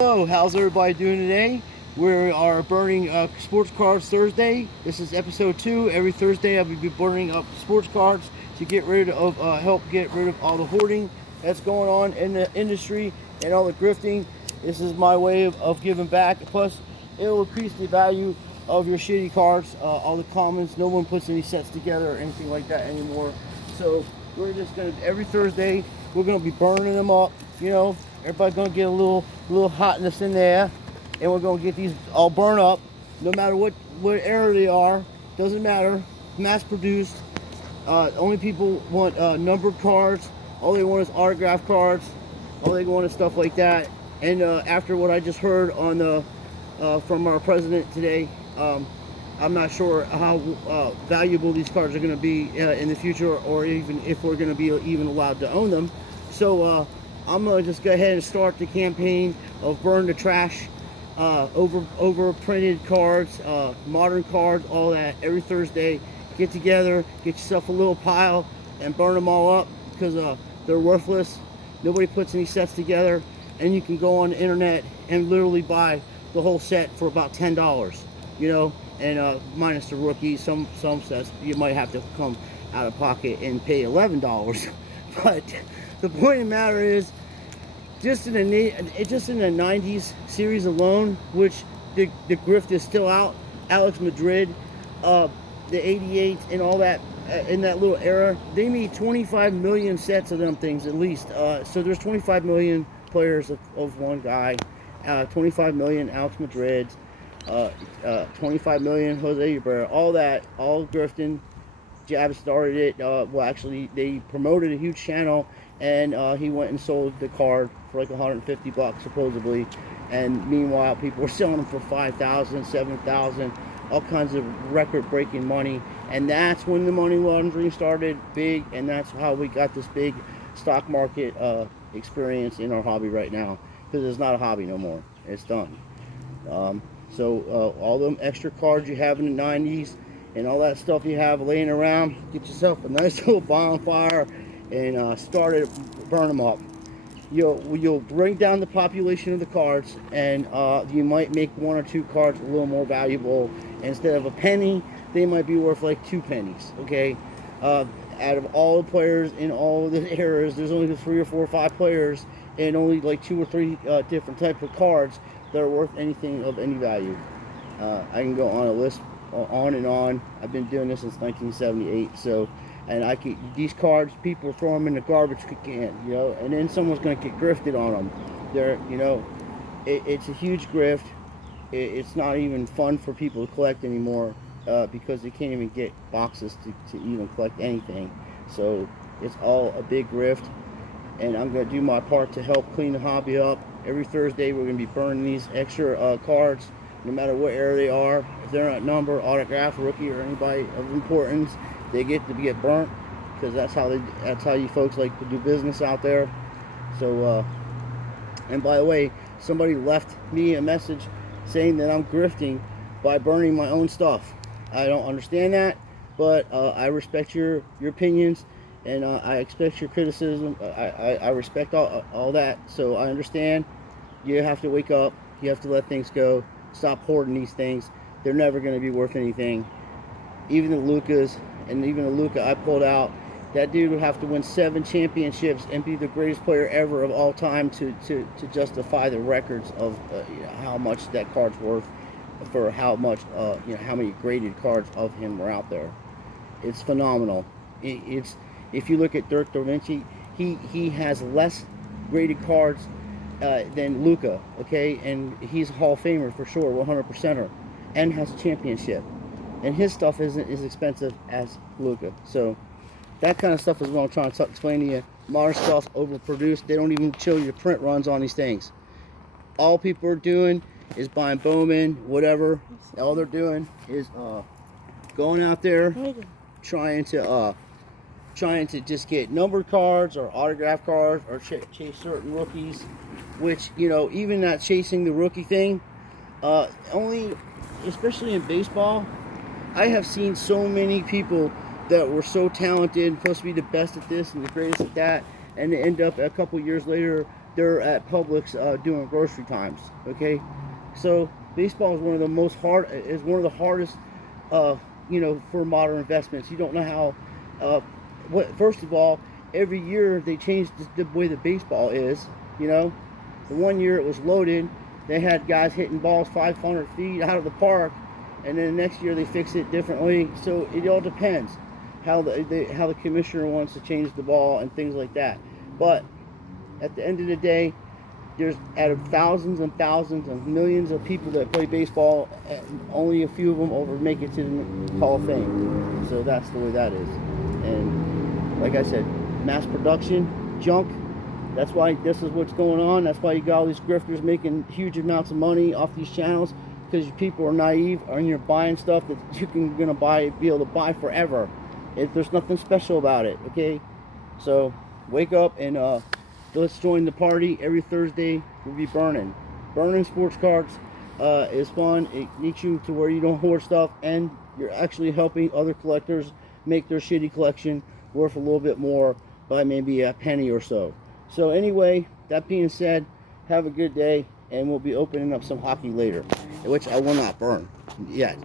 Hello, how's everybody doing today? We are burning sports cards Thursday. This is episode 2. Every Thursday I will be burning up sports cards to get rid of, help get rid of all the hoarding that's going on in the industry and all the grifting. This is my way of giving back. Plus, it will increase the value of your shitty cards, all the commons. No one puts any sets together or anything like that anymore. So we're just gonna every Thursday we're gonna be burning them up. Everybody's gonna get a little hotness in there, and we're gonna get these all burned up. No matter what era they are, doesn't matter. Mass produced. Only people want numbered cards. All they want is autograph cards. All they want is stuff like that. And after what I just heard on the from our president today, I'm not sure how valuable these cards are going to be in the future, or even if we're going to be even allowed to own them. So I'm going to just go ahead and start the campaign of burn the trash, over printed cards, modern cards, all that. Every Thursday, get together, get yourself a little pile, and burn them all up because they're worthless. Nobody puts any sets together, and you can go on the internet and literally buy the whole set for about $10. And minus the rookies. Some sets you might have to come out of pocket and pay $11. But the point of the matter is, just in the 90s series alone, which the grift is still out. Alex Madrid, the 88 and all that, in that little era, they made 25 million sets of them things at least. So there's 25 million players of one guy, 25 million Alex Madrids, 25 million Jose Ibarra, all that, all grifting. Jab started it. Well, actually, they promoted a huge channel, and he went and sold the card for like $150 supposedly. And meanwhile, people were selling them for $5,000, $7,000, all kinds of record-breaking money. And that's when the money laundering started big, and that's how we got this big stock market experience in our hobby right now. Because it's not a hobby no more. It's done. So all them extra cards you have in the 90s and all that stuff you have laying around, get yourself a nice little bonfire and start it, burn them up. You'll bring down the population of the cards, and you might make one or two cards a little more valuable. Instead of a penny, they might be worth like 2 pennies. Okay, out of all the players in all the eras, there's only 3 or 4 or 5 players, and only like 2 or 3 different types of cards that are worth anything of any value. I can go on a list on and on. I've been doing this since 1978. So, and these cards, people throw them in the garbage can, and then someone's going to get grifted on them. It's a huge grift. It's not even fun for people to collect anymore because they can't even get boxes to even collect anything. So it's all a big grift, and I'm going to do my part to help clean the hobby up. Every Thursday we're going to be burning these extra cards, no matter what era they are. If they're not number, autograph, rookie, or anybody of importance, they get to get burnt, because that's how you folks like to do business out there. So, and by the way, somebody left me a message saying that I'm grifting by burning my own stuff. I don't understand that, but I respect your opinions, and I expect your criticism. I respect all that, so I understand. You have to wake up. You have to let things go. Stop hoarding these things. They're never going to be worth anything. Even the Lucas, and even the Luka I pulled out, that dude would have to win 7 championships and be the greatest player ever of all time to justify the records of how much that card's worth, for how much how many graded cards of him were out there. It's phenomenal. It's if you look at Dirk Da Vinci, he has less graded cards than Luka, okay, and he's a Hall of Famer for sure, 100%er, and has a championship, and his stuff isn't as expensive as Luka. So that kind of stuff is what I'm trying to explain to you. Modern stuff overproduced. They don't even show you the print runs on these things. All people are doing is buying Bowman, whatever. All they're doing is going out there trying to just get numbered cards or autograph cards or chase certain rookies, which, even not chasing the rookie thing, only, especially in baseball, I have seen so many people that were so talented, supposed to be the best at this and the greatest at that, and they end up a couple years later they're at Publix doing grocery times. Okay, so baseball is one of the hardest, for modern investments. You don't know how. First of all, every year they change the way the baseball is. The one year it was loaded. They had guys hitting balls 500 feet out of the park, and then the next year they fix it differently. So it all depends how the commissioner wants to change the ball and things like that. But at the end of the day, there's out of thousands and thousands and millions of people that play baseball, only a few of them ever make it to the Hall of Fame. So that's the way that is. And like I said, mass production, junk. That's why this is what's going on. That's why you got all these grifters making huge amounts of money off these channels, because people are naive and you're buying stuff that be able to buy forever. There's nothing special about it. Okay, so wake up and let's join the party. Every Thursday we'll be burning sports cards. Is fun. It makes you to where you don't hoard stuff, and you're actually helping other collectors make their shitty collection worth a little bit more by maybe a penny or so. So anyway, that being said, have a good day, and we'll be opening up some hockey later, which I will not burn yet.